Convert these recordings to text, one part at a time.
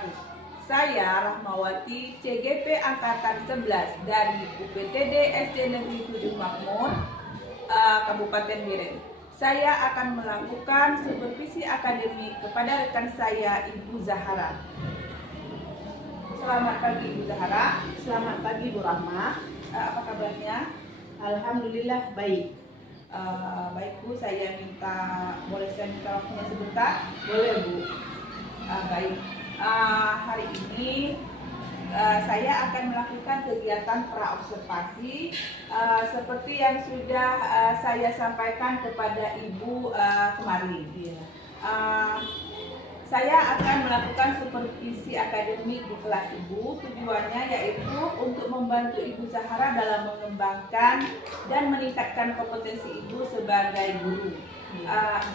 wabarakatuh. Saya Rahmawati, CGP Angkatan 11 dari UPTD SD Negeri 7 Makmur, Kabupaten Biren. Saya akan melakukan supervisi akademik kepada rekan saya, Ibu Zahara. Selamat pagi, Ibu Zahara. Selamat pagi, Bu Rahma. Apa kabarnya? Alhamdulillah baik. Baik Bu, boleh saya minta waktunya sebentar? Boleh, Bu. Baik. Hari ini saya akan melakukan kegiatan praobservasi seperti yang sudah saya sampaikan kepada Ibu kemarin. Saya akan melakukan supervisi akademik di kelas Ibu. Tujuannya yaitu untuk membantu Ibu Zahara dalam mengembangkan dan meningkatkan kompetensi Ibu sebagai guru.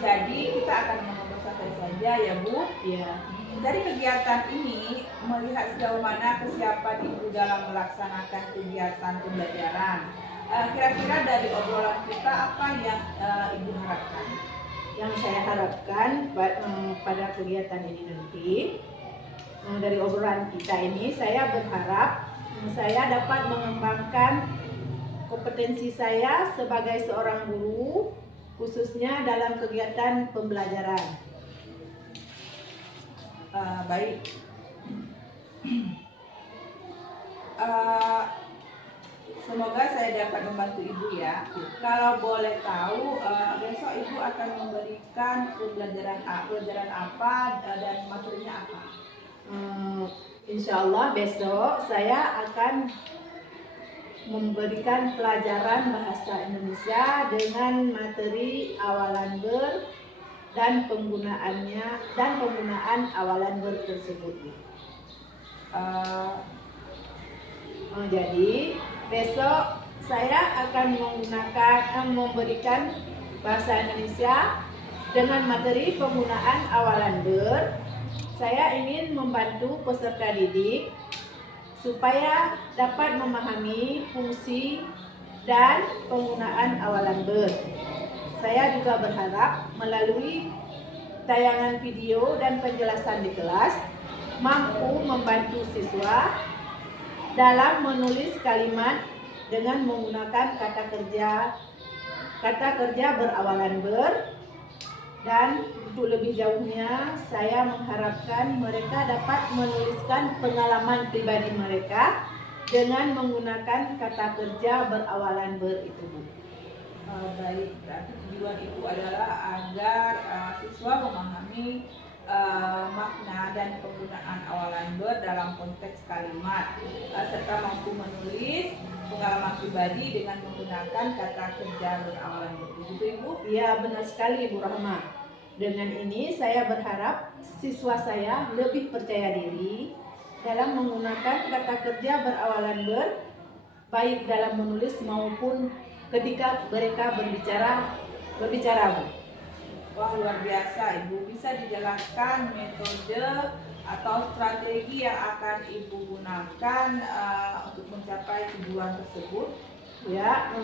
Jadi kita akan mengobrol santai saja ya Bu. Iya. Dari kegiatan ini melihat sejauh mana kesiapan Ibu dalam melaksanakan kegiatan pembelajaran. Kira-kira dari obrolan kita apa yang Ibu harapkan? Yang saya harapkan pada kegiatan ini nanti, dari obrolan kita ini, saya berharap saya dapat mengembangkan kompetensi saya sebagai seorang guru, khususnya dalam kegiatan pembelajaran. Baik. Semoga saya dapat membantu Ibu ya. Kalau boleh tahu, besok Ibu akan memberikan pelajaran apa dan materinya apa? Insya Allah besok saya akan memberikan pelajaran bahasa Indonesia dengan materi awalan ber dan penggunaan awalan ber tersebut. Jadi besok saya akan memberikan bahasa Indonesia dengan materi penggunaan awalan ber. Saya ingin membantu peserta didik supaya dapat memahami fungsi dan penggunaan awalan ber. Saya juga berharap melalui tayangan video dan penjelasan di kelas mampu membantu siswa dalam menulis kalimat dengan menggunakan kata kerja berawalan ber, dan untuk lebih jauhnya saya mengharapkan mereka dapat menuliskan pengalaman pribadi mereka dengan menggunakan kata kerja berawalan ber itu, Bu. Baik, berarti tujuan Ibu adalah agar siswa memahami makna dan penggunaan awalan ber dalam konteks kalimat serta mampu menulis pengalaman pribadi dengan menggunakan kata kerja berawalan ber. Begitu Ibu? Iya, benar sekali Bu Rahma. Dengan ini saya berharap siswa saya lebih percaya diri dalam menggunakan kata kerja berawalan ber, baik dalam menulis maupun ketika mereka berbicara, Bu. Wah, luar biasa Ibu. Bisa dijelaskan metode atau strategi yang akan Ibu gunakan untuk mencapai tujuan tersebut? Ya,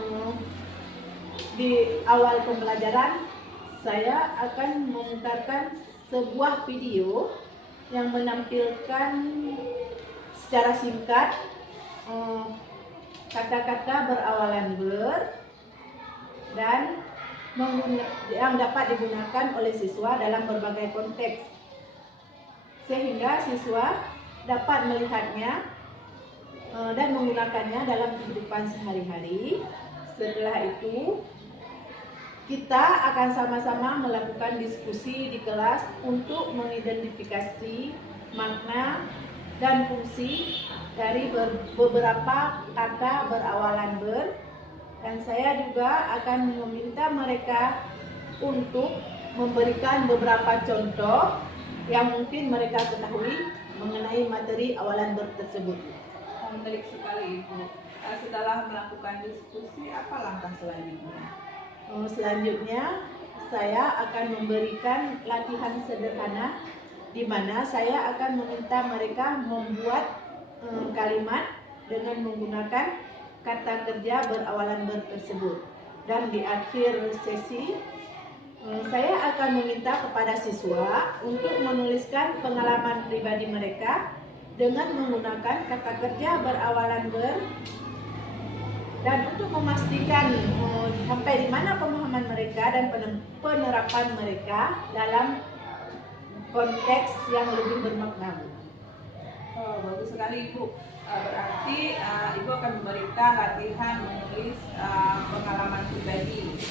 di awal pembelajaran saya akan memutarkan sebuah video yang menampilkan secara singkat kata-kata berawalan ber dan yang dapat digunakan oleh siswa dalam berbagai konteks, sehingga siswa dapat melihatnya dan menggunakannya dalam kehidupan sehari-hari. Setelah itu kita akan sama-sama melakukan diskusi di kelas untuk mengidentifikasi makna dan fungsi dari beberapa kata berawalan ber, dan saya juga akan meminta mereka untuk memberikan beberapa contoh yang mungkin mereka ketahui mengenai materi awalan ber tersebut. Menarik sekali Ibu. Setelah melakukan diskusi, apa langkah selanjutnya? Selanjutnya saya akan memberikan latihan sederhana di mana saya akan meminta mereka membuat kalimat dengan menggunakan kata kerja berawalan ber tersebut. Dan di akhir sesi Saya akan meminta kepada siswa untuk menuliskan pengalaman pribadi mereka dengan menggunakan kata kerja berawalan ber, dan untuk memastikan sampai di mana pemahaman mereka dan penerapan mereka dalam konteks yang lebih bermakna. Oh, bagus sekali Ibu. Berarti Ibu akan memberikan latihan menulis pengalaman pribadi.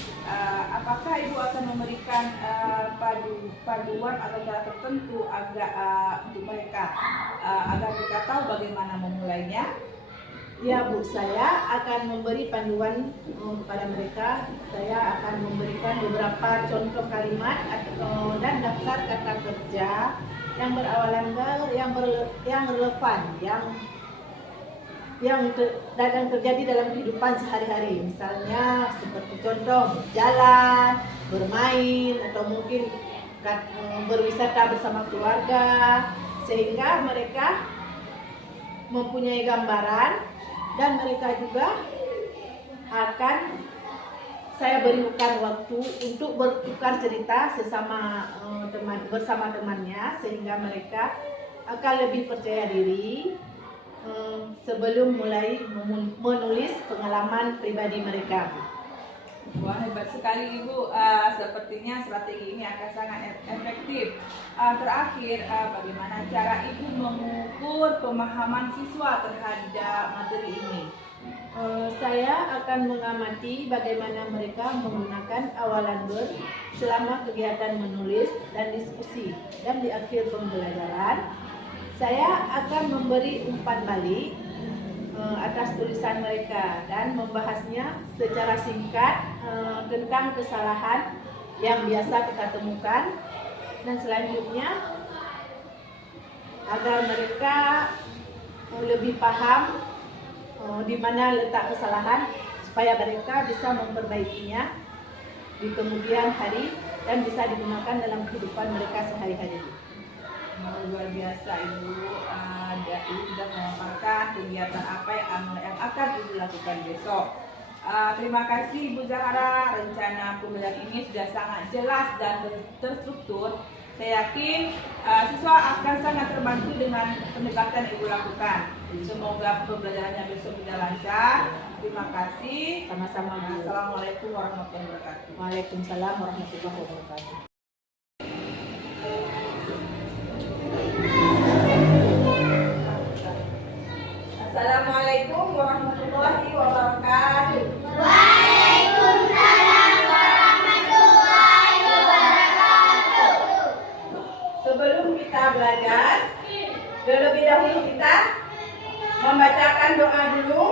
Apakah Ibu akan memberikan paduan atau cara tertentu untuk mereka agar mereka tahu bagaimana memulainya? Ya Bu, saya akan memberi panduan kepada mereka. Saya akan memberikan beberapa contoh kalimat dan daftar kata kerja yang berawalan ber, yang relevan, yang terjadi dalam kehidupan sehari-hari. Misalnya seperti contoh jalan, bermain, atau mungkin berwisata bersama keluarga, sehingga mereka mempunyai gambaran. Dan mereka juga akan saya berikan waktu untuk bertukar cerita bersama temannya, sehingga mereka akan lebih percaya diri sebelum mulai menulis pengalaman pribadi mereka. Wah, hebat sekali Ibu. Sepertinya strategi ini akan sangat efektif. Terakhir, bagaimana cara Ibu mengukur pemahaman siswa terhadap materi ini? Saya akan mengamati bagaimana mereka menggunakan awalan ber selama kegiatan menulis dan diskusi, dan di akhir pembelajaran saya akan memberi umpan balik atas tulisan mereka dan membahasnya secara singkat tentang kesalahan yang biasa kita temukan, dan selanjutnya agar mereka lebih paham di mana letak kesalahan supaya mereka bisa memperbaikinya di kemudian hari dan bisa digunakan dalam kehidupan mereka sehari-hari. Luar biasa Ibu. Ibu sudah memaparkan kegiatan apa yang akan Ibu lakukan besok. Terima kasih Ibu Zahara. Rencana pembelajaran ini sudah sangat jelas dan terstruktur. Saya yakin siswa akan sangat terbantu dengan pendekatan yang Ibu lakukan. Semoga pembelajarannya besok sudah lancar. Terima kasih. Sama-sama. Assalamualaikum warahmatullahi wabarakatuh. Waalaikumsalam warahmatullahi wabarakatuh. Assalamualaikum warahmatullahi wabarakatuh. Waalaikumsalam warahmatullahi wabarakatuh. Sebelum kita belajar, terlebih dahulu kita membacakan doa dulu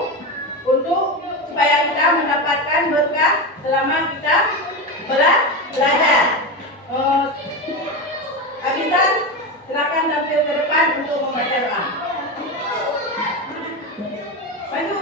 supaya kita mendapatkan berkah selama kita belajar. Abisan, silakan tampil ke depan untuk membaca doa. Maju.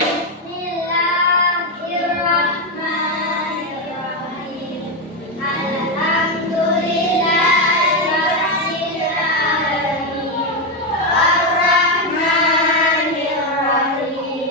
Bismillahirrahmanirrahim. Alhamdulillahirrahmanirrahim. Ar-Rahmanirrahim.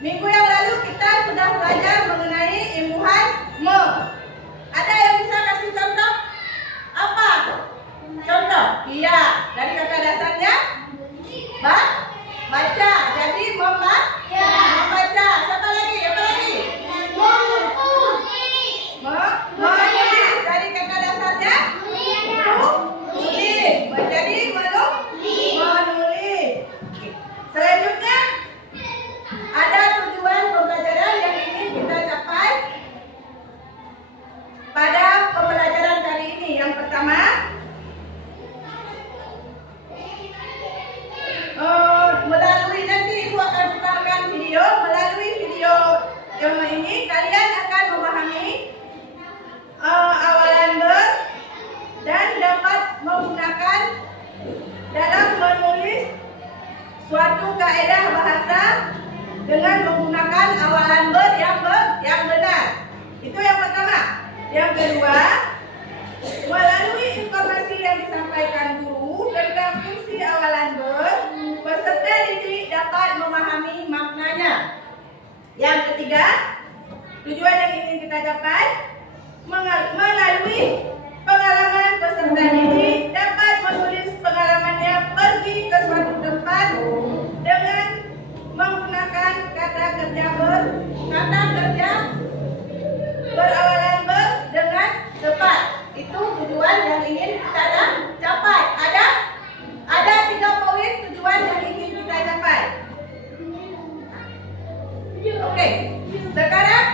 Minggu yang lalu kita sudah belajar mengenai imbuhan me. Ada yang bisa kasih contoh? Apa? Contoh? Iya. Dari kata dasarnya? Baca. Jadi membaca. Siapa lagi? Apa lagi? Menulis. Dari kata dasarnya? Tulis. Jadi menulis. Selanjutnya ada tujuan pembelajaran yang ingin kita capai pada pembelajaran kali ini. Yang pertama, melalui nanti Ibu akan putarkan video. Melalui video yang ini kalian akan memahami awalan ber dan dapat menggunakan dalam menulis suatu kaedah bahasa dengan menggunakan awalan ber yang benar. Itu yang pertama. Yang kedua, melalui informasi yang disampaikan guru tentang fungsi awalan ber, peserta didik dapat memahami maknanya. Yang ketiga, tujuan yang ingin kita capai melalui pengalaman peserta didik dapat menulis pengalamannya pergi ke suatu tempat dengan menggunakan kata kerja berawalan ber dengan tepat. Itu tujuan yang ingin kita capai. Ada 3 poin tujuan yang ingin kita capai. Oke, sekarang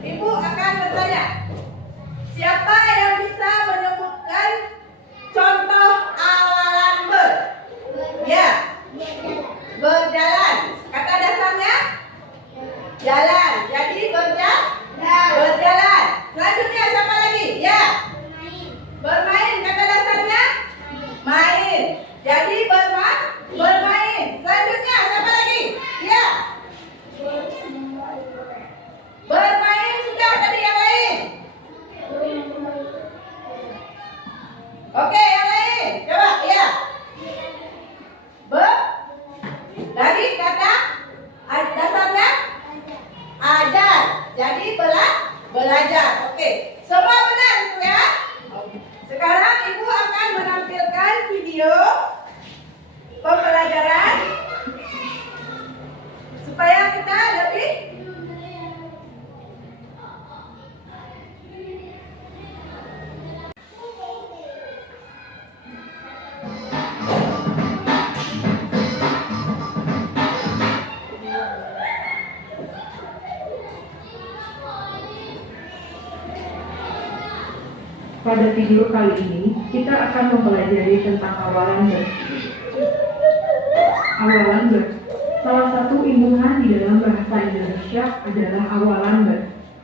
Ibu akan bertanya, siapa yang bisa menyebutkan contoh awalan ber? Ya, berjalan. Kata dasarnya jalan. Jadi berjalan. Selanjutnya siapa lagi? Ya, bermain. Kata dasarnya main. Jadi bermain. Selanjutnya siapa lagi? Ya, bermain. Sudah tadi yang lain. Oke, yang lain. Coba ya. Lagi kata dasarnya ajar. Jadi belajar. Oke. Semua benar itu ya. Sekarang Ibu akan menampilkan video pembelajaran supaya kita lebih Pada video kali ini, kita akan mempelajari tentang awalan ber. Awalan ber. Salah satu imbuhan di dalam bahasa Indonesia adalah awalan ber.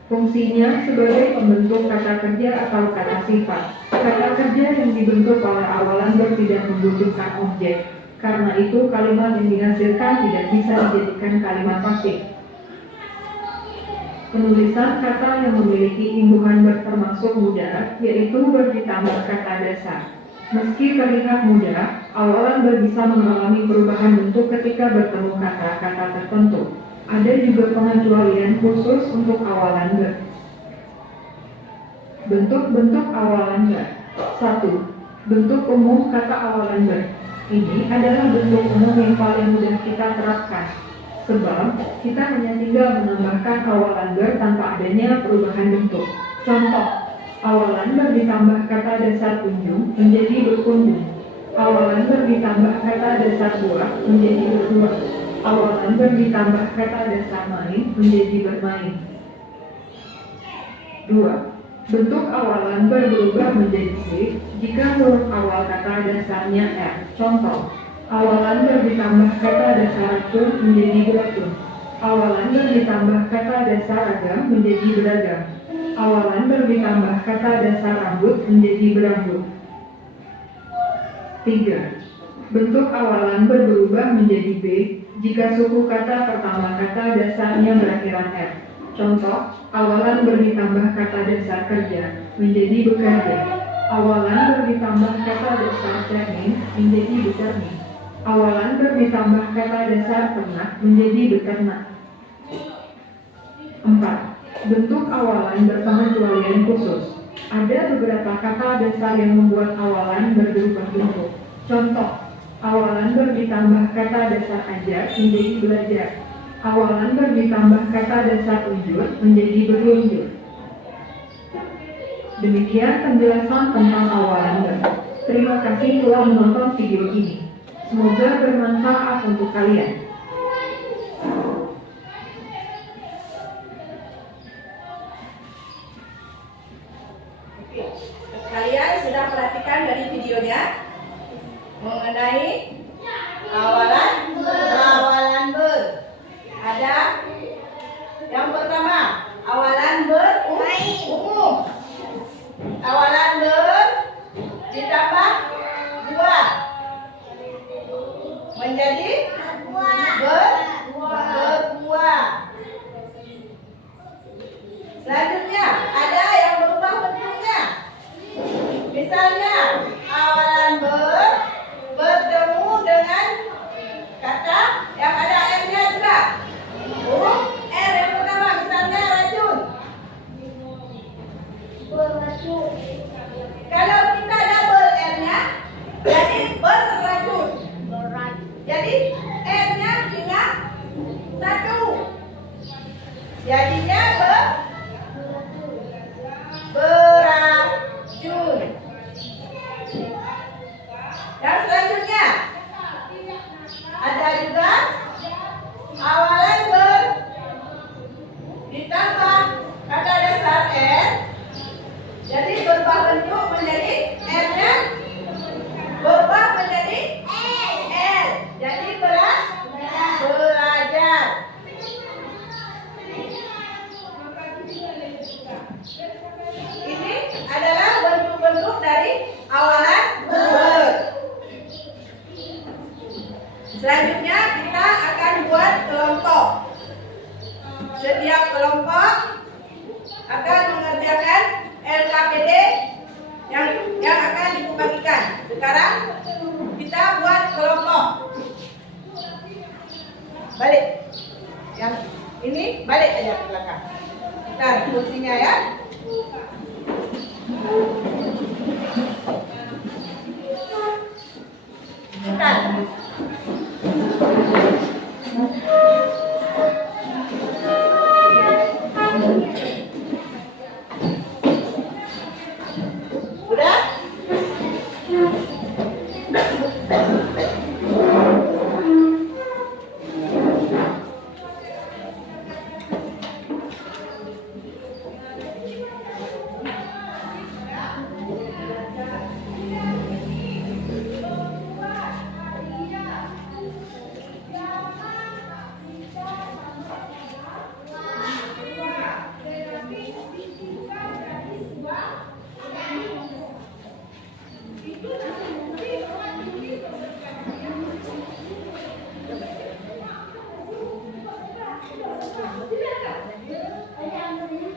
Fungsinya sebagai pembentuk kata kerja atau kata sifat. Kata kerja yang dibentuk oleh awalan ber tidak membutuhkan objek. Karena itu, kalimat yang dihasilkan tidak bisa dijadikan kalimat pasif. Penulisan kata yang memiliki imbuhan ber termasuk mudah, yaitu ber ditambah kata dasar. Meski terlihat mudah, awalan ber bisa mengalami perubahan bentuk ketika bertemu kata-kata tertentu. Ada juga pengecualian khusus untuk awalan ber. Bentuk-bentuk awalan ber. 1. Bentuk umum kata awalan ber. Ini adalah bentuk umum yang paling mudah kita terapkan. Sebab, kita hanya tinggal menambahkan awalan ber tanpa adanya perubahan bentuk. Contoh, awalan ber ditambah kata dasar kunjung menjadi berkunjung. Awalan ber ditambah kata dasar buah menjadi berbuah. Awalan ber ditambah kata dasar main menjadi bermain. 2. Bentuk awalan ber berubah menjadi C jika huruf awal kata dasarnya R. Contoh, awalan ber ditambah kata dasar racun menjadi beracun. Awalan ber ditambah kata dasar ragam menjadi beragam. Awalan ber ditambah kata dasar rambut menjadi berambut. 3. Bentuk awalan ber berubah menjadi B jika suku kata pertama kata dasarnya berakhiran R. Contoh, awalan ber ditambah kata dasar kerja menjadi bekerja. Awalan ber ditambah kata dasar cermin menjadi becermin. Awalan ber ditambah kata dasar ternak menjadi beternak. 4. Bentuk awalan berpengecualian khusus. Ada beberapa kata dasar yang membuat awalan berubah bentuk. Contoh, awalan ber ditambah kata dasar ajar menjadi belajar. Awalan ber ditambah kata dasar unjur menjadi berlunjur. Demikian penjelasan tentang awalan ber. Terima kasih telah menonton video ini. Semoga bermanfaat untuk kalian. Kalian sudah perhatikan dari videonya mengenai awalan ber. Ada yang pertama, awalan ber umum. Awalan ber ditambah buah menjadi berbuah. Selanjutnya ada yang berubah bentuknya. Misalnya awalan ber bertemu dengan kata yang ada R-nya juga. Huruf R yang pertama, misalnya racun. Kalau kita double R-nya jadi berracun. Jadi R-nya tinggal satu. Jadinya beracun. Dan selanjutnya ada juga awalan ber ditambah kata dasar R. Jadi berubah bentuk menjadi R-nya berubah menjadi L. Jadi belajar. Ini adalah bentuk-bentuk dari awalan ber. Selanjutnya kita akan buat kelompok. Setiap kelompok akan mengerjakan LKPD yang akan dibagikan. Sekarang kita buat kelompok. Balik. Yang ini balik aja ke belakang. Nah, kursinya ya. Bukan. Udah?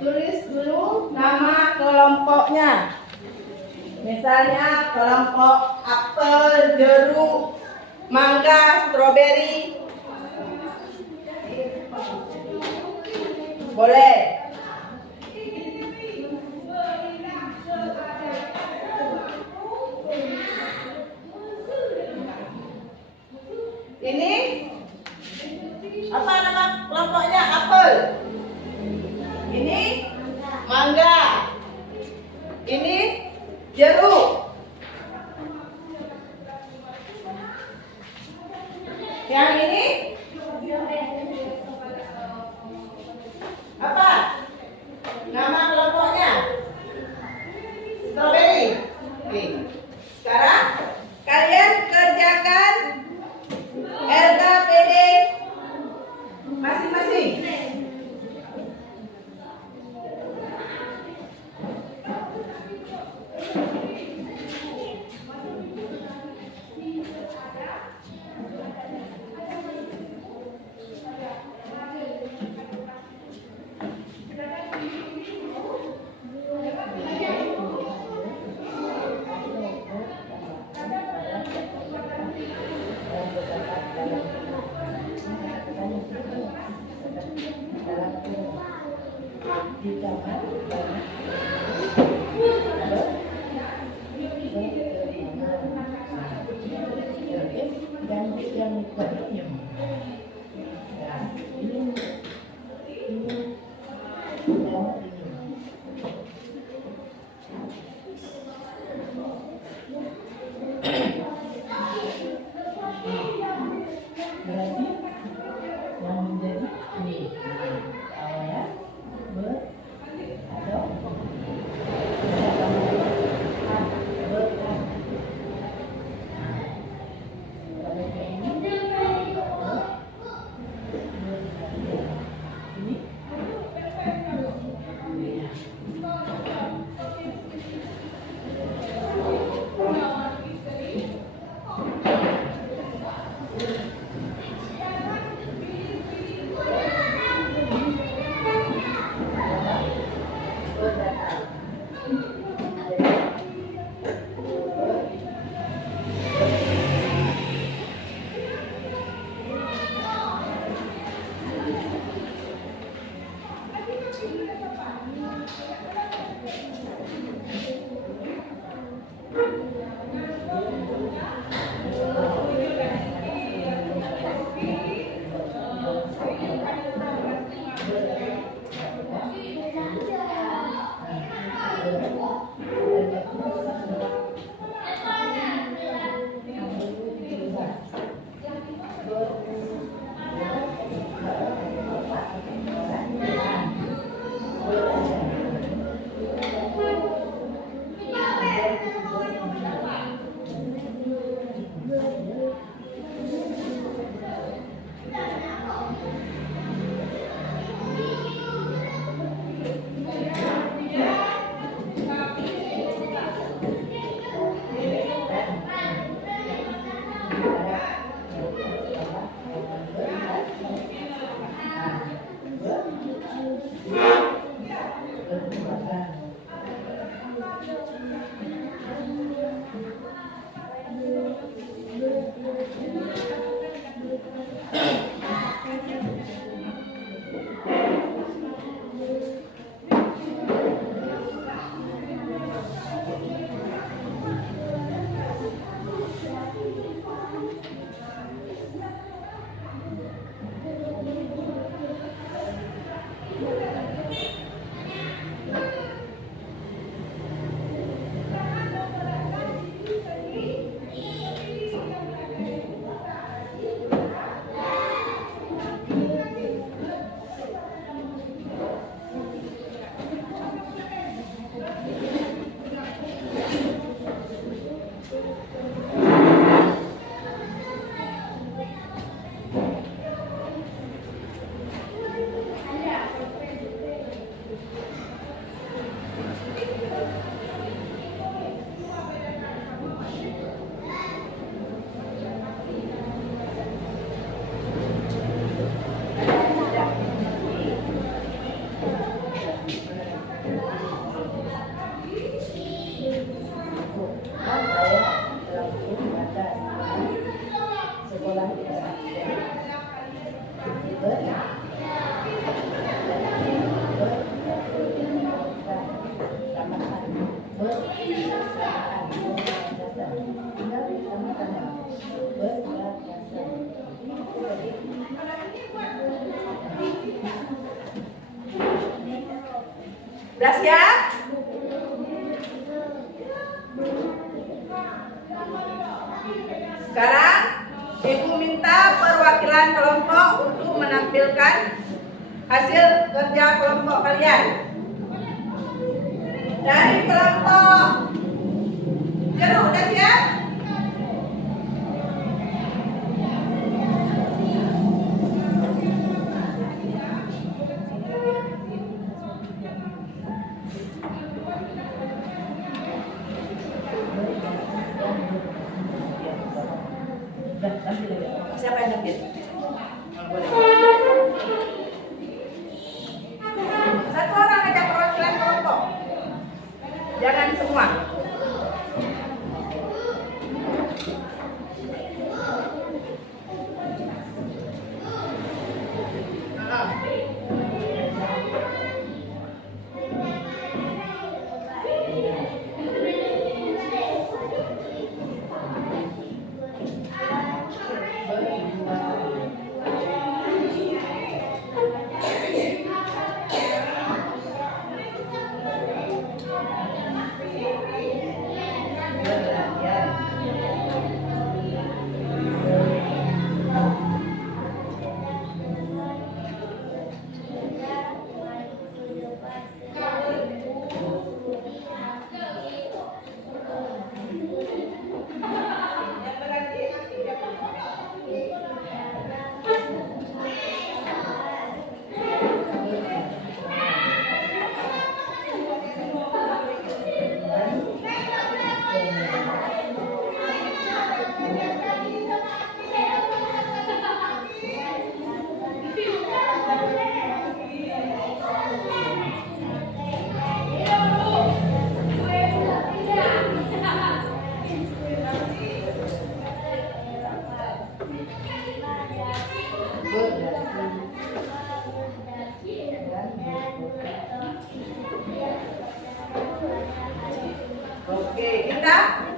Tulis dulu nama kelompoknya. Misalnya kelompok apel, jeruk, mangga, stroberi. Boleh. Ini apa nama kelompoknya? Apel. Ini mangga. Ini jeruk. Yang ini apa? di kamar dan yang berikutnya ini berarti yang menjadi ini awalnya atau Belas ya? Sekarang Ibu minta perwakilan kelompok untuk menampilkan hasil kerja kelompok kalian. Dari kelompok jeruk, udah siap? Siapa yang ambil? Satu orang aja perwakilan kelompok. Jangan semua.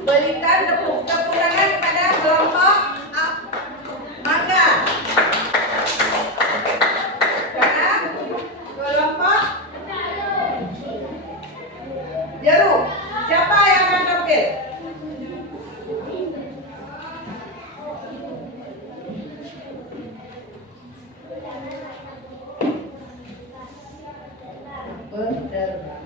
berikan tepuk tangan kepada kelompok mangga. Sekarang kelompok jeruk. Siapa yang akan tampil? Penerbangan.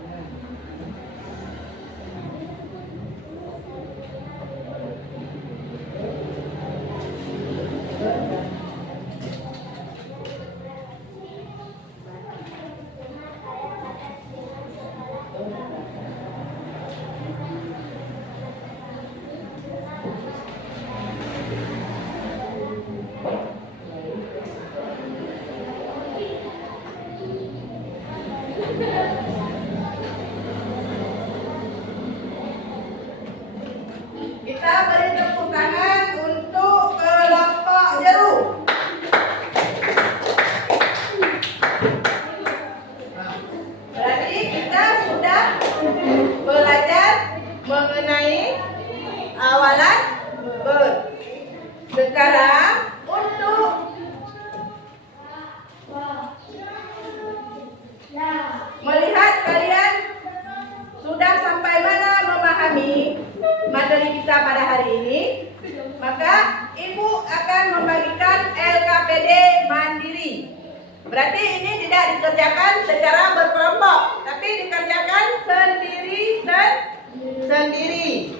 Kita beri tepuk tangan untuk kelompok jeruk. Berarti kita sudah belajar mengenai awalan ber. Sekarang untuk melihat kalian sudah sampai mana memahami materi kita pada hari ini, maka Ibu akan membagikan LKPD mandiri. Berarti ini tidak dikerjakan secara berkelompok, tapi dikerjakan sendiri.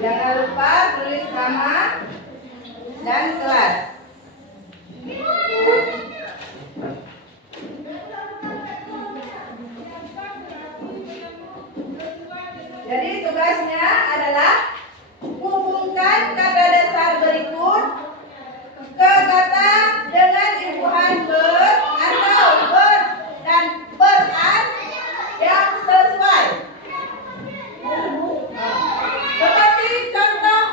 Jangan lupa tulis nama dan kelas. Jadi tugasnya adalah hubungkan kata dasar berikut ke kata dengan imbuhan ber atau ber dan beran yang sesuai. Tetapi contoh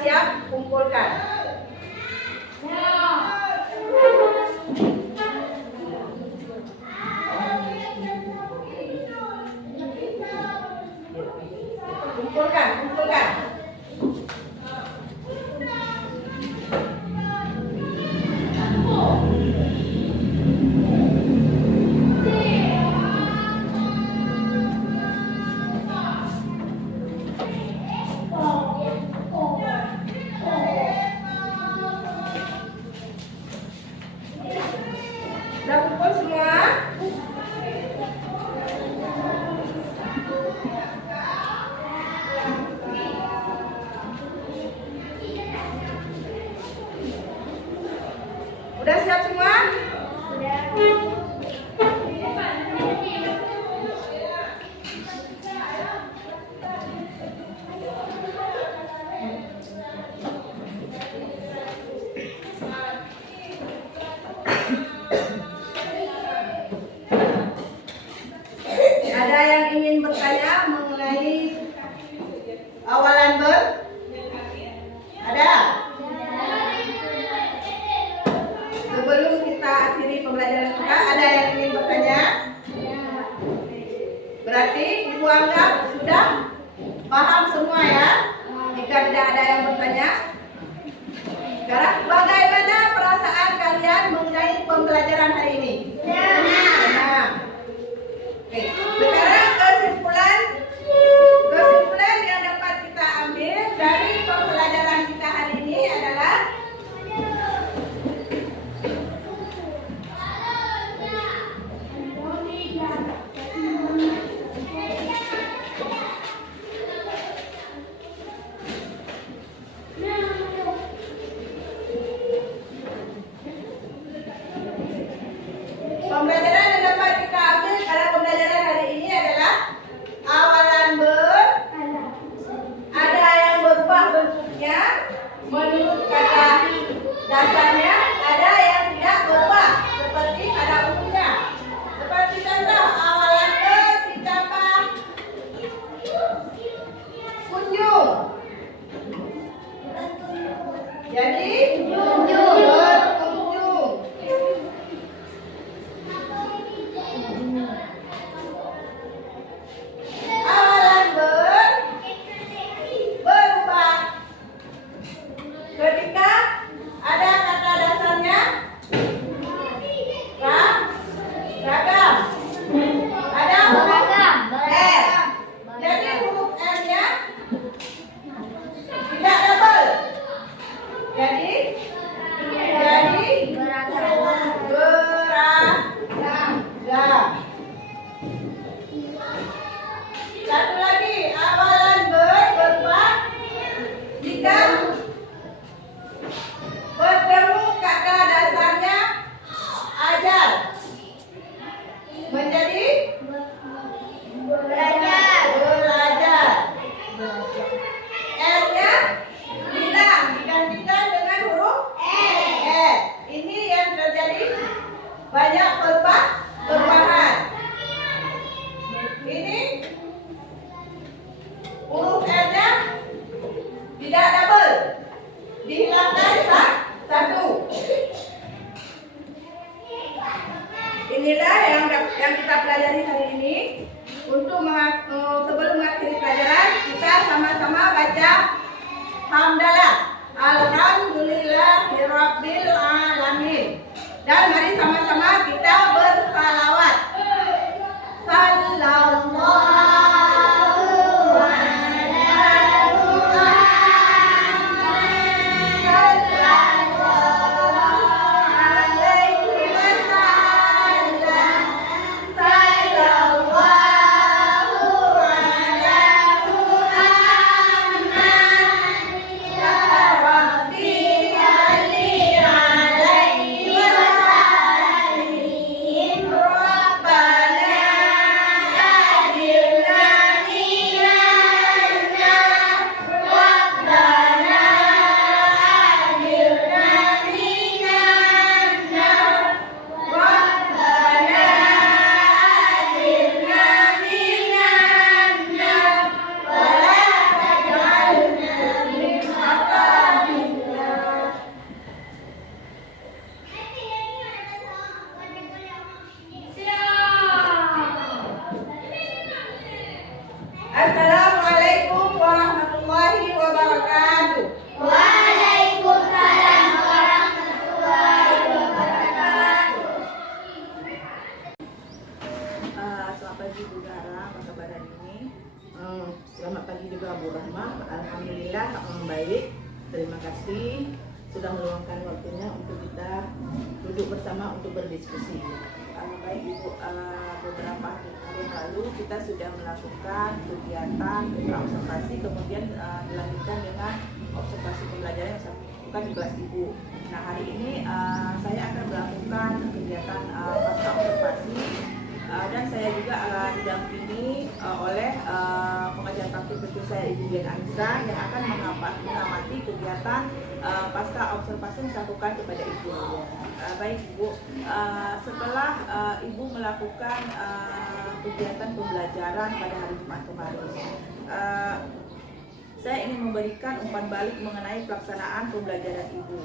siap, kumpulkan. Kumpulkan. Udah kumpul semua? Udah siap semua? Ada yang ingin bertanya mengenai awalan ber? Ada? Sebelum kita akhiri pembelajaran kita, ada yang ingin bertanya? Berarti Ibu anggap sudah paham semua ya? Jika tidak ada yang bertanya, sekarang bagaimana perasaan kalian mengenai pembelajaran hari ini? Senang. Oke, sekarang kesimpulan yang dapat kita ambil dari pembelajaran kita hari ini adalah pembelajaran yang dapat kita ambil pada pembelajaran hari ini adalah awalan ber, ada yang berubah bentuknya menurut kata dasarnya, ada yang tidak berubah seperti pada umumnya. Seperti contoh awalan ber ditambah kunjung. Jadi berkunjung. Awalan berubah ketika ada kata Alhamdulillah baik. Terima kasih sudah meluangkan waktunya untuk kita duduk bersama untuk berdiskusi. Baik Ibu, beberapa hari yang lalu kita sudah melakukan kegiatan observasi, kemudian dilanjutkan dengan observasi pembelajaran yang saya lakukan di kelas Ibu. Nah, hari ini saya akan melakukan kegiatan pasca observasi dan saya juga didampingi oleh pengajar praktik kecil saya Ibu Dian Anissa yang akan mengamati kegiatan pasca observasi yang dilakukan kepada Ibu. Baik Ibu, setelah Ibu melakukan kegiatan pembelajaran pada hari Jumat kemarin, saya ingin memberikan umpan balik mengenai pelaksanaan pembelajaran Ibu.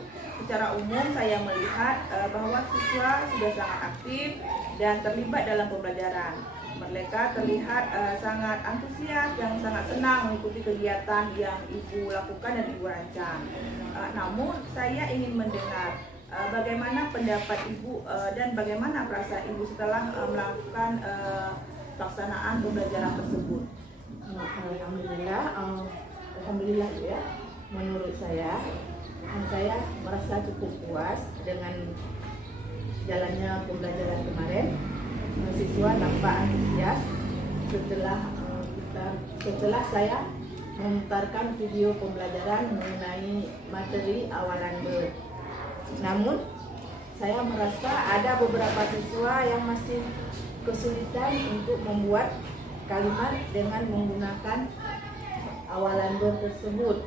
Secara umum saya melihat bahwa siswa sudah sangat aktif dan terlibat dalam pembelajaran. Mereka terlihat sangat antusias dan sangat senang mengikuti kegiatan yang Ibu lakukan dan Ibu rancang. Namun saya ingin mendengar bagaimana pendapat Ibu dan bagaimana perasaan Ibu setelah melakukan pelaksanaan pembelajaran tersebut. Alhamdulillah ya. Menurut saya merasa cukup puas dengan jalannya pembelajaran kemarin. Siswa nampak antusias setelah saya memutarkan video pembelajaran mengenai materi awalan ber. Namun saya merasa ada beberapa siswa yang masih kesulitan untuk membuat kalimat dengan menggunakan awalan ber tersebut,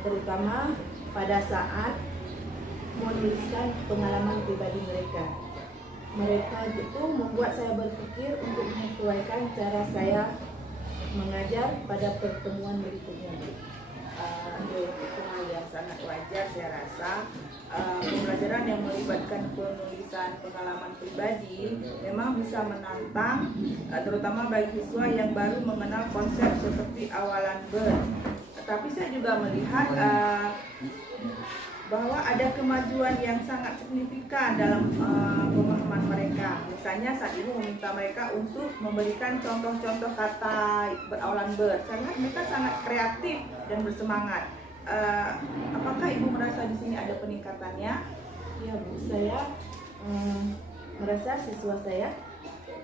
terutama pada saat menuliskan pengalaman pribadi mereka. Mereka itu membuat saya berpikir untuk menyesuaikan cara saya mengajar pada pertemuan berikutnya. Itu hal yang sangat wajar saya rasa. Pembelajaran yang melibatkan penulisan pengalaman pribadi memang bisa menantang, terutama bagi siswa yang baru mengenal konsep seperti awalan ber. Tapi saya juga melihat bahwa ada kemajuan yang sangat signifikan dalam pemahaman mereka. Misalnya saat Ibu meminta mereka untuk memberikan contoh-contoh kata berawalan ber. Saya lihat mereka sangat kreatif dan bersemangat. Apakah Ibu merasa di sini ada peningkatannya? Ya Bu, saya merasa siswa saya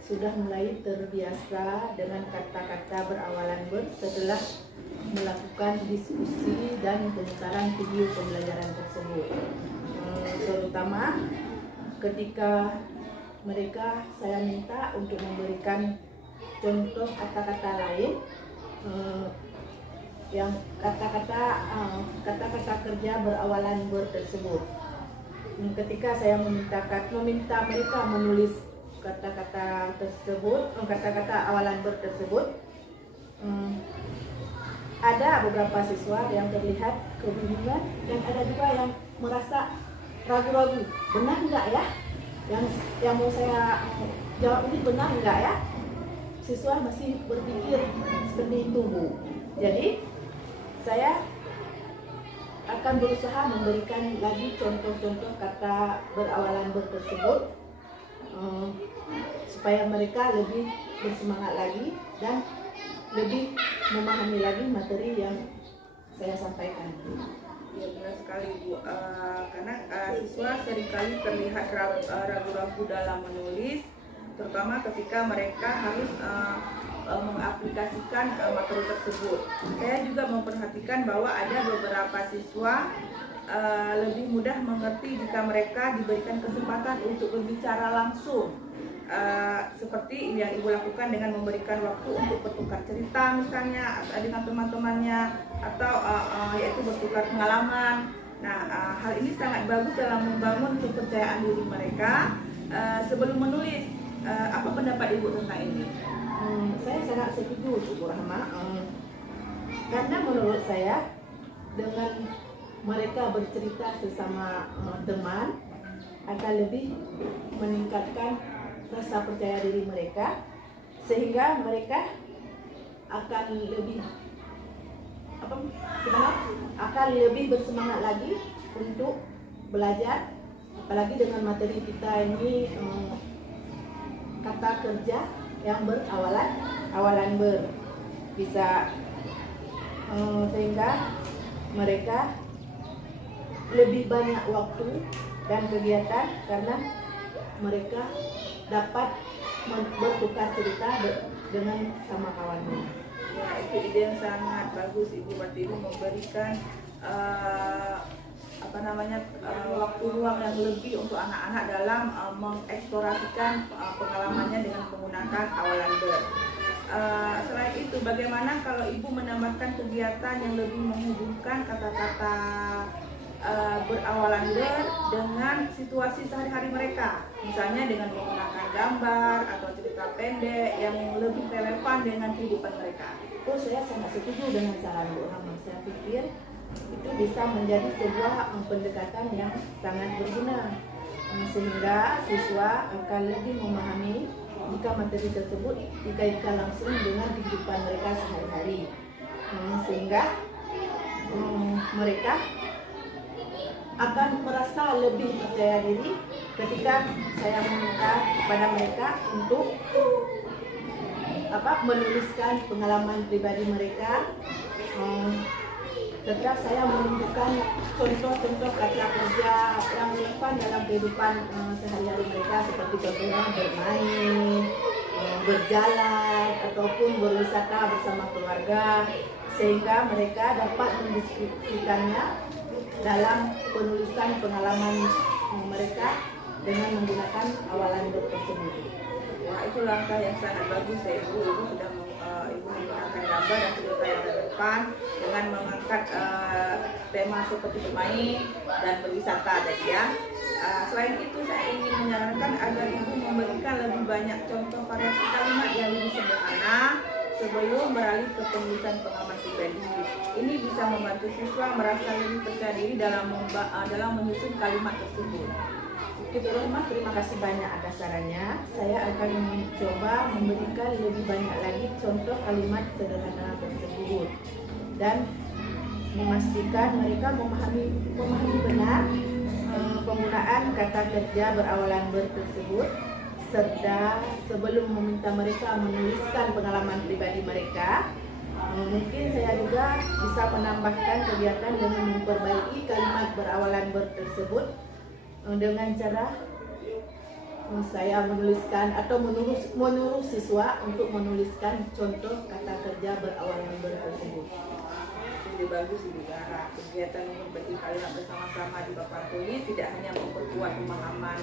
sudah mulai terbiasa dengan kata-kata berawalan ber setelah melakukan diskusi dan pemutaran video pembelajaran tersebut. Terutama ketika saya minta untuk memberikan contoh kata-kata lain yang kata-kata kerja berawalan ber tersebut. Ketika saya meminta mereka menulis kata-kata tersebut, kata-kata awalan ber tersebut, ada beberapa siswa yang terlihat kebingungan dan ada juga yang merasa ragu-ragu, benar enggak ya? Yang mau saya jawab ini benar enggak ya? Siswa masih berpikir seperti itu Bu. Jadi saya akan berusaha memberikan lagi contoh-contoh kata berawalan ber tersebut supaya mereka lebih bersemangat lagi dan lebih memahami lagi materi yang saya sampaikan. Ya benar sekali Bu, karena siswa seringkali terlihat ragu-ragu dalam menulis, terutama ketika mereka harus mengaplikasikan materi tersebut. Saya juga memperhatikan bahwa ada beberapa siswa lebih mudah mengerti jika mereka diberikan kesempatan untuk berbicara langsung. Seperti yang Ibu lakukan dengan memberikan waktu untuk bertukar cerita misalnya dengan teman-temannya atau yaitu bertukar pengalaman. Nah, hal ini sangat bagus dalam membangun kepercayaan diri mereka sebelum menulis. Apa pendapat Ibu tentang ini? Saya sangat setuju Bu Rahma, karena menurut saya dengan mereka bercerita sesama teman akan lebih meningkatkan rasa percaya diri mereka, sehingga mereka akan lebih bersemangat lagi untuk belajar, apalagi dengan materi kita ini kata kerja yang berawalan ber bisa sehingga mereka lebih banyak waktu dan kegiatan karena mereka dapat bertukar cerita dengan sama kawannya. Ya, itu ide yang sangat bagus Ibu. Berarti Ibu memberikan waktu ruang yang lebih untuk anak-anak dalam mengeksplorasikan pengalamannya dengan menggunakan awalan ber. Selain itu, bagaimana kalau Ibu menambahkan kegiatan yang lebih menghubungkan kata-kata berawalan ber dengan situasi sehari-hari mereka, misalnya dengan menggunakan gambar atau cerita pendek yang lebih relevan dengan kehidupan mereka. Oh, saya sangat setuju dengan saran Bu Rahma. Saya pikir itu bisa menjadi sebuah pendekatan yang sangat berguna, sehingga siswa akan lebih memahami jika materi tersebut dikaitkan langsung dengan kehidupan mereka sehari-hari, sehingga mereka akan merasa lebih percaya diri ketika saya meminta kepada mereka untuk menuliskan pengalaman pribadi mereka. Setelah saya menunjukkan contoh-contoh kata kerja yang relevan dalam kehidupan sehari-hari mereka, seperti contohnya bermain, berjalan, ataupun berwisata bersama keluarga, sehingga mereka dapat mendiskusikannya dalam penulisan pengalaman mereka dengan menggunakan awalan ber tersebut. Wah, itu langkah yang sangat bagus ya Ibu. Ibu sudah Ibu menggunakan gambar dan cerita yang relevan dengan mengangkat tema seperti bermain dan berwisata tadi ya. Selain itu, saya ingin menyarankan agar Ibu memberikan lebih banyak contoh variasi kalimat yang lebih sederhana sebelum beralih ke penulisan pengalaman pribadi. Ini bisa membantu siswa merasa lebih percaya diri dalam menyusun kalimat tersebut. Oke Bu Rahma, terima kasih banyak atas sarannya. Saya akan mencoba memberikan lebih banyak lagi contoh kalimat sederhana tersebut dan memastikan mereka memahami benar penggunaan kata kerja berawalan ber tersebut, serta sebelum meminta mereka menuliskan pengalaman pribadi mereka, mungkin saya juga bisa menambahkan kegiatan dengan memperbaiki kalimat berawalan ber tersebut dengan cara saya menuliskan atau menyuruh siswa untuk menuliskan contoh kata kerja berawalan ber tersebut. Ide bagus Ibu Zahra. Kegiatan memperbaiki kalimat bersama-sama di papan tulis tidak hanya memperkuat pemahaman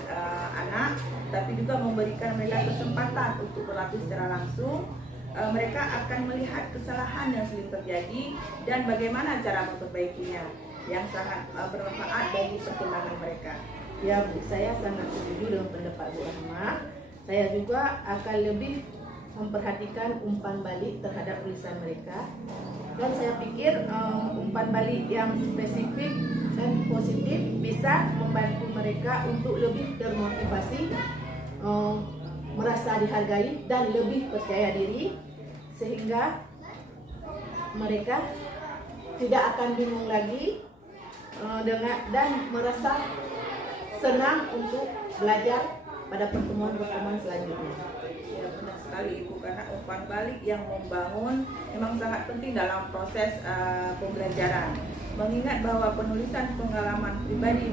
anak, tapi juga memberikan mereka kesempatan untuk berlatih secara langsung. Mereka akan melihat kesalahan yang sering terjadi dan bagaimana cara memperbaikinya, yang sangat bermanfaat bagi perkembangan mereka. Ya Bu, saya sangat setuju dengan pendapat Bu Rahma. Saya juga akan lebih memperhatikan umpan balik terhadap tulisan mereka, dan saya pikir umpan balik yang spesifik dan positif bisa membantu mereka untuk lebih termotivasi, merasa dihargai dan lebih percaya diri, sehingga mereka tidak akan bingung lagi dan merasa senang untuk belajar pada pertemuan-pertemuan selanjutnya. Ya, benar sekali Ibu, karena umpan balik yang membangun memang sangat penting dalam proses pembelajaran. Mengingat bahwa penulisan pengalaman pribadi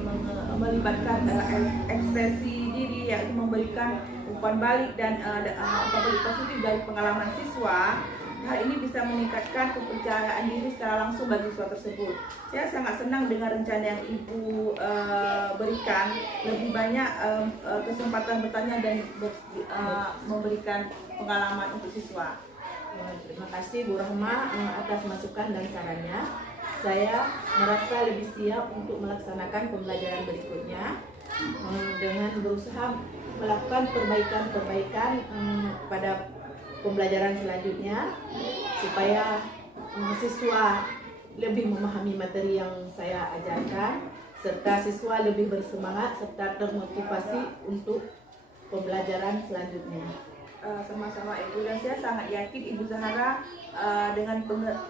melibatkan ekspresi diri, yaitu memberikan umpan balik dan umpan balik positif dari pengalaman siswa. Hal ini bisa meningkatkan kepercayaan diri secara langsung bagi siswa tersebut. Saya sangat senang dengan rencana yang Ibu berikan, lebih banyak kesempatan bertanya dan memberikan pengalaman untuk siswa. Terima kasih Bu Rahma atas masukan dan sarannya. Saya merasa lebih siap untuk melaksanakan pembelajaran berikutnya dengan berusaha melakukan perbaikan-perbaikan pada pembelajaran selanjutnya, supaya siswa lebih memahami materi yang saya ajarkan, serta siswa lebih bersemangat serta termotivasi untuk pembelajaran selanjutnya. Sama-sama Ibu, dan saya sangat yakin Ibu Zahra dengan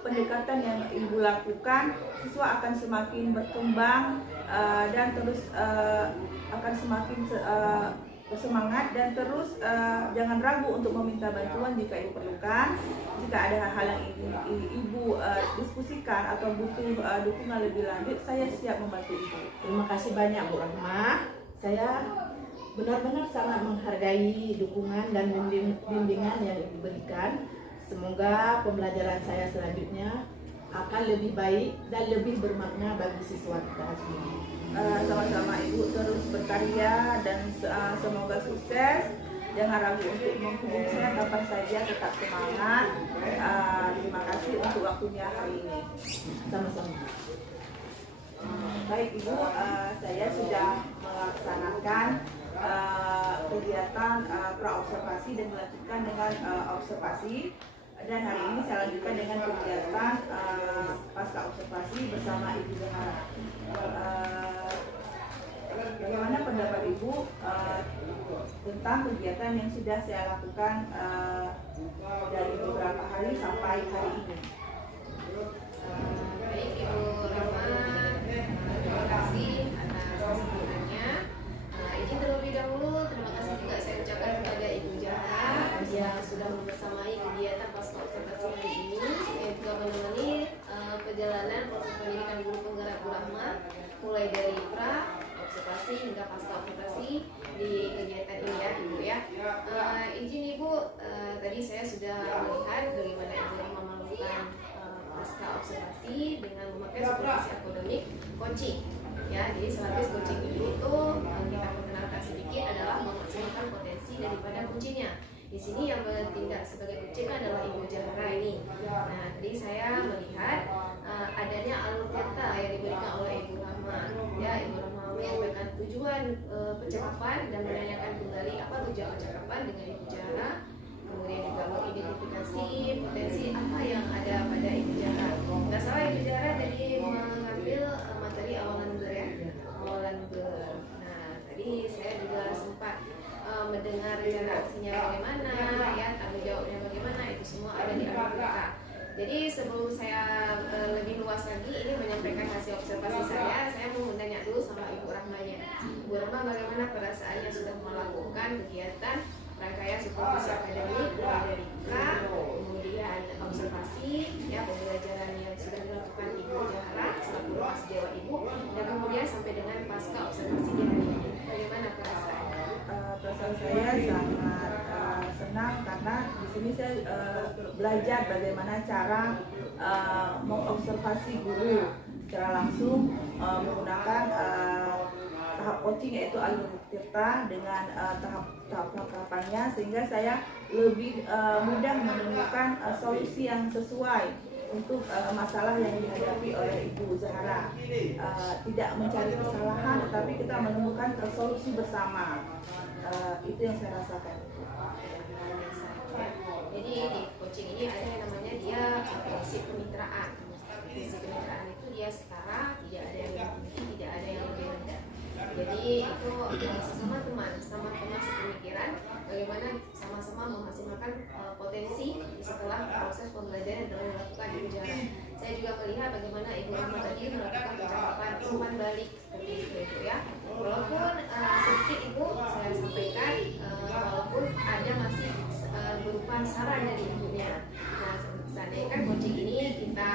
pendekatan yang Ibu lakukan, siswa akan semakin berkembang dan terus akan semakin bersemangat dan terus jangan ragu untuk meminta bantuan jika ibu perlukan. Jika ada hal-hal yang ibu diskusikan atau butuh dukungan lebih lanjut, saya siap membantu ibu. Terima kasih banyak Bu Rahma. Saya benar-benar sangat menghargai dukungan dan bimbingan yang Ibu berikan. Semoga pembelajaran saya selanjutnya akan lebih baik dan lebih bermakna bagi siswa kita semua. Sama-sama Ibu terus berkarya dan semoga sukses. Jangan ragu untuk menghubungi saya kapan saja, tetap semangat. Terima kasih untuk waktunya hari ini. Sama-sama. Baik Ibu, saya sudah melaksanakan kegiatan pra-observasi dan dilanjutkan dengan observasi. Dan hari ini saya lanjutkan dengan kegiatan pasca observasi bersama Ibu Zahara. Bagaimana pendapat Ibu tentang kegiatan yang sudah saya lakukan dari beberapa hari sampai hari ini? Baik Ibu Rahma, terima kasih atas kesempatannya. Izin terlebih dahulu, terima kasih juga saya ucapkan kepada Ibu Zahara yang sudah membersamai kegiatan pasca observasi hari ini, yang juga menemani perjalanan proses pendidikan guru penggerak Bu Rahma, mulai dari pra observasi hingga pasca observasi di kegiatan ini ya Ibu ya. Izin Ibu, tadi saya sudah melihat bagaimana Ibu Rahma melakukan pasca observasi dengan memakai supervisi akademik coaching ya. Jadi selapis coaching ini itu kita perkenalkan sedikit adalah memaksimalkan potensi daripada kuncinya. Di sini yang bertindak sebagai coaching adalah Ibu Zahara ini. Nah, tadi saya melihat adanya alur kata yang diberikan oleh Ibu Rahma ya. Ibu Rahma menyampaikan tujuan percakapan dan menanyakan kembali apa tujuan percakapan dengan Ibu Zahara. Kemudian juga mengidentifikasi potensi apa yang ada pada Ibu Zahara. Nggak salah Ibu Zahara tadi mengambil materi awalan ber ya, awalan ber. Nah tadi saya juga sempat mendengar rencana aksinya bagaimana, ya tanggung jawabnya bagaimana, itu semua ada di alur kita. Jadi sebelum saya lebih luas lagi ini menyampaikan hasil observasi saya mau bertanya dulu sama Ibu Rahmanya. Ibu Rahma, bagaimana perasaannya sudah melakukan kegiatan rangkaian supervisi akademik dari pra, kemudian observasi, ya pembelajaran yang sudah dilakukan Ibu Zahara selaku mahasiswa Ibu, dan kemudian sampai dengan pasca observasi di hari ini. Bagaimana perasaan? Perasaan saya sangat senang karena di sini saya belajar bagaimana cara mengobservasi guru secara langsung menggunakan tahap coaching yaitu alur tirta dengan tahap tahapannya, sehingga saya lebih mudah menemukan solusi yang sesuai untuk masalah yang dihadapi oleh Ibu Zahara. Tidak mencari kesalahan, tetapi kita menemukan solusi bersama. Itu yang saya rasakan. Jadi di coaching ini ada yang namanya dia prinsip kemitraan. Prinsip kemitraan itu dia setara, tidak ada yang lebih tinggi, tidak ada yang lebih rendah. Jadi itu sesama teman sepemikiran, bagaimana sama-sama menghasilkan potensi setelah proses pembelajaran yang telah dilakukan Ibu Zahara. Saya juga melihat bagaimana Ibu Rahma tadi melakukan percakapan umpan balik seperti itu ya. Walaupun sedikit Ibu saya sampaikan, walaupun ada masih berupa saran dari ibunya. Nah, seandainya kan coaching ini kita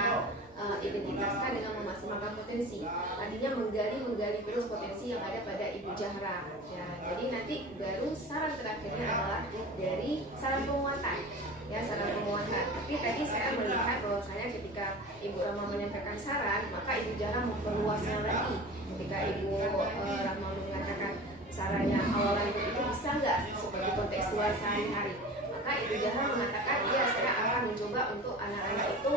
identitaskan dengan memaksimalkan potensi, artinya menggali terus potensi yang ada pada Ibu Zahara ya. Jadi nanti baru saran terakhirnya adalah dari saran penguatan ya, saran penguatan. Tapi tadi saya melihat bahwasanya ketika Ibu Rahma menyampaikan saran, maka Ibu Zahara memperluasnya lagi. Ketika Ibu Rahma mengatakan sarannya awalan itu bisa nggak seperti kontekstual sehari-hari, maka Ibu Zahara mengatakan iya, saya akan mencoba untuk anak-anak itu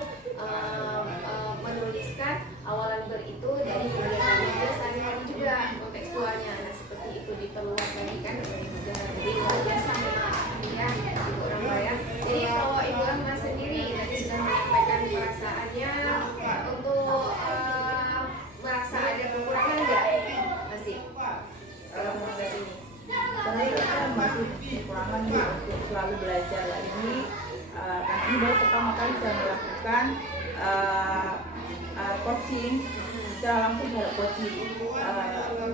menuliskan awalan ber itu dari kegiatan dia sehari-hari juga kontekstualnya. Nah seperti itu diperluas lagi kan oleh Ibu Zahara. Jadi luar biasa memang ya Ibu Rahma ya. Jadi kalau Ibu Rahma sendiri tadi sudah menyampaikan perasaannya untuk merasa ada kekurangan nggak masih dalam proses ini? Saya masih kekurangan untuk selalu belajar ini, karena ini baru pertama kali saya melakukan coaching secara langsung terhadap coaching.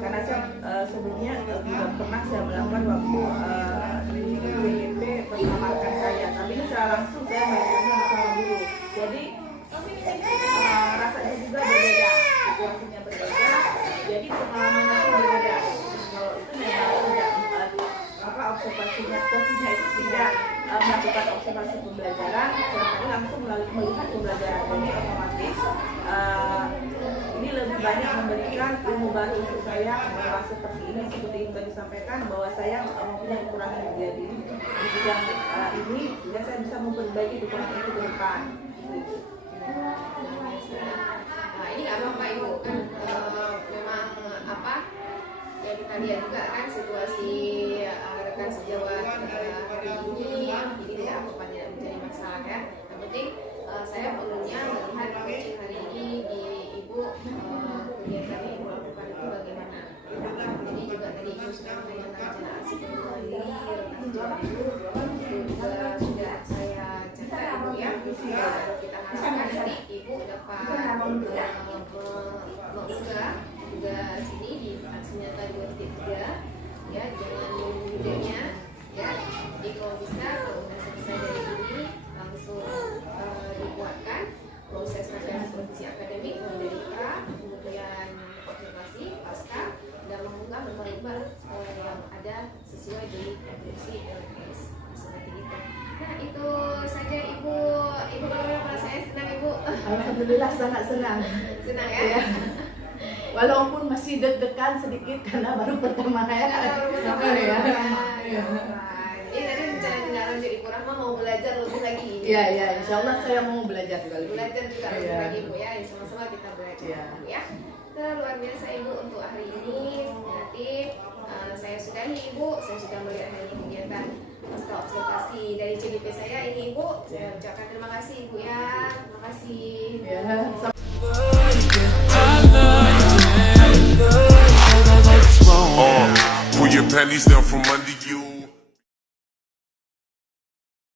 Karena saya sebelumnya juga pernah saya melakukan waktu di WGP bersama rekan saya, tapi ini secara langsung saya melakukannya bersama guru. Jadi rasanya juga berbeda, situasinya berbeda, jadi pengalamannya pun berbeda. Kalau itu memang tidak observasinya, coachingnya itu tidak melakukan observasi pembelajaran, tetapi langsung melihat pembelajaran. Jadi otomatis ini lebih banyak memberikan ilmu baru untuk saya bahwa seperti ini tadi disampaikan, bahwa saya mempunyai kekurangan juga di bidang ini, sehingga saya bisa memperbaiki kekurangan itu ke depan. Nah, ini nggak apa-apa Ibu, kan memang apa ya kita lihat juga kan situasi rekan sejawat hari ini tidak apa-apa, tidak menjadi masalah ya. Yang penting saya perlunya melihat coaching hari ini di Ibu, kegiatan yang Ibu lakukan itu bagaimana. Jadi juga tadi Ibu sudah menanyakan rencana aksi kembali rekan sejawat Ibu, itu juga sudah saya catat Ibu ya. Kita harapkan nanti Ibu dapat mengunggah juga sini di aksi nyata 2.3 ya, jangan menunggu videonya ya. Jadi kalau bisa, kalau udah selesai dari ini langsung dibuatkan proses revisi akademik mulai dari pra, kemudian observasi, pasca, dan mengunggah lembar-lembar yang ada sesuai di referensi LKS seperti itu. Nah itu saja Ibu. Ibu bagaimana perasaannya? Senang Ibu? Alhamdulillah sangat senang. Senang ya? Ya. Walaupun masih deg-degan sedikit karena baru pertama ya. Ini tadi rencana tindak lanjut Ibu Rahma mau belajar lebih lagi. Iya, insya Allah saya mau belajar juga lebih. Belajar juga lebih lagi Ibu ya, sama-sama kita belajar ya. Nah, luar biasa Ibu untuk hari ini. Nanti saya sudahi Ibu, saya sudah melihat hari ini kegiatan pasca observasi dari CDP saya ini Ibu. Saya ucapkan terima kasih Ibu ya. Terima kasih. Ya. Pull your panties down from under you.